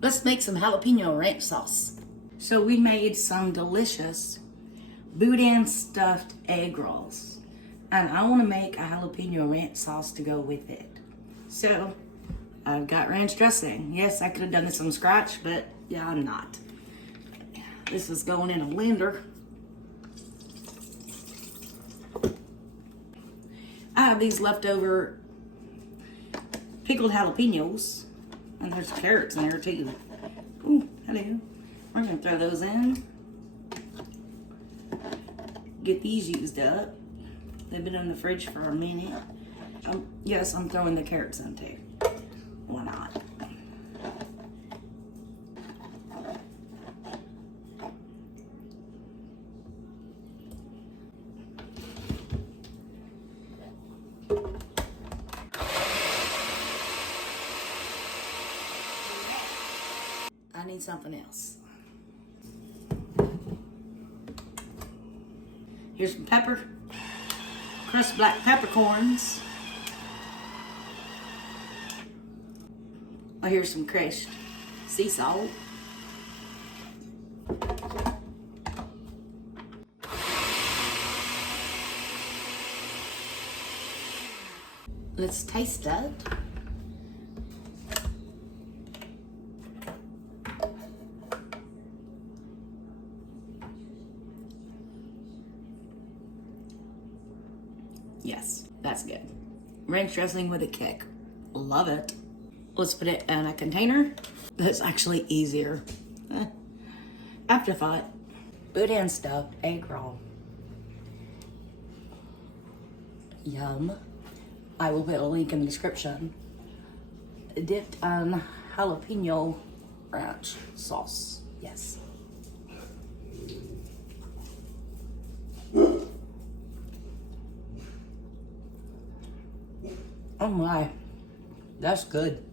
Let's make some jalapeno ranch sauce. So we made some delicious Boudin stuffed egg rolls. And I want to make a jalapeno ranch sauce to go with it. So I've got ranch dressing. Yes, I could have done this from scratch, but yeah, I'm not. This is going in a blender. I have these leftover pickled jalapeños, and there's carrots in there too. Ooh, hello. We're gonna throw those in. Get these used up. They've been in the fridge for a minute. Yes, I'm throwing the carrots in too. Why not? I need something else. Here's some pepper, crushed black peppercorns. Oh, here's some crushed sea salt. Let's taste it. Yes, that's good. Ranch dressing with a kick. Love it. Let's put it in a container. That's actually easier. Afterthought. Boudin stuffed egg roll. Yum. I will put a link in the description. Dipped in jalapeno ranch sauce. Yes. Oh my, that's good.